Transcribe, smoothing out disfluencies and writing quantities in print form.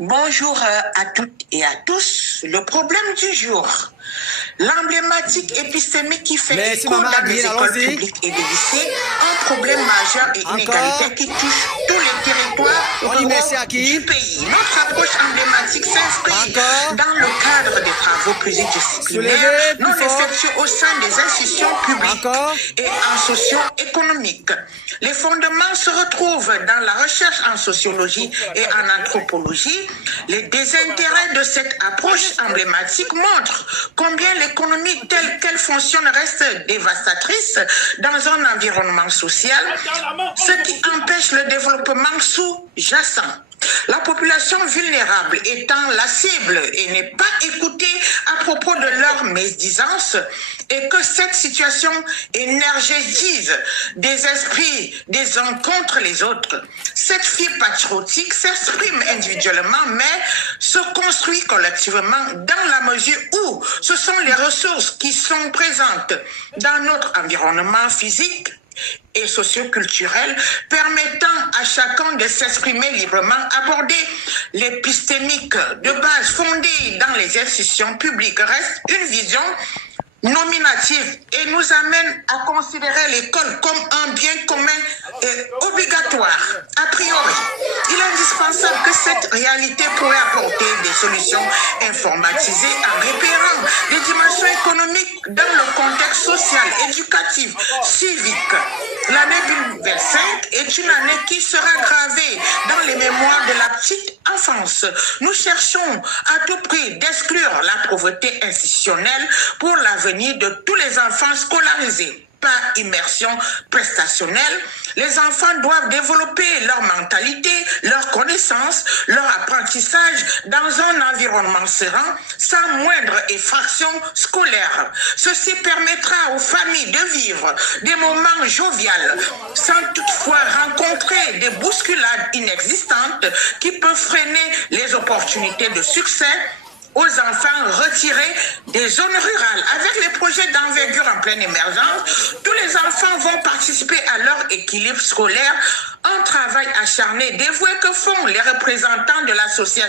Bonjour à toutes et à tous. Le problème du jour, l'emblématique épistémique qui fait écho dans les écoles publiques et des lycées, un problème majeur et inégalitaire qui touche tous les territoires ruraux du pays. Notre approche emblématique s'inscrit dans le cadre des travaux pluridisciplinaires non effectués au sein des institutions publiques et en socio-économique. Les fondements se retrouvent dans la recherche en sociologie et en anthropologie. Les désintérêts de cette approche emblématique montrent combien l'économie telle qu'elle fonctionne reste dévastatrice dans un environnement social, ce qui empêche le développement sous-jacent. La population vulnérable étant la cible et n'est pas écoutée à propos de leur médisance et que cette situation énergétise des esprits des uns contre les autres. Cette fibre patriotique s'exprime individuellement mais se construit collectivement dans la mesure où ce sont les ressources qui sont présentes dans notre environnement physique et socio-culturel, permettant à chacun de s'exprimer librement, aborder l'épistémique de base fondée dans les institutions publiques reste une vision nominative et nous amène à considérer l'école comme un bien commun obligatoire. A priori, il est indispensable que cette réalité pourrait apporter des solutions informatisées en repérant des dimensions économiques dans le contexte social, éducatif, civique. L'année 2025 est une année qui sera gravée dans les mémoires de la petite enfance. Nous cherchons à tout prix d'exclure la pauvreté institutionnelle pour l'avenir de tous les enfants scolarisés. Par immersion prestationnelle, les enfants doivent développer leur mentalité, leur connaissance, leur apprentissage dans un environnement serein, sans moindre effraction scolaire. Ceci permettra aux familles de vivre des moments joviaux, sans toutefois rencontrer des bousculades inexistantes qui peuvent freiner les opportunités de succès aux enfants retirés des zones rurales. Avec les projets d'envergure en pleine émergence, tous les enfants vont participer à leur équilibre scolaire, un travail acharné, dévoué que font les représentants de l'association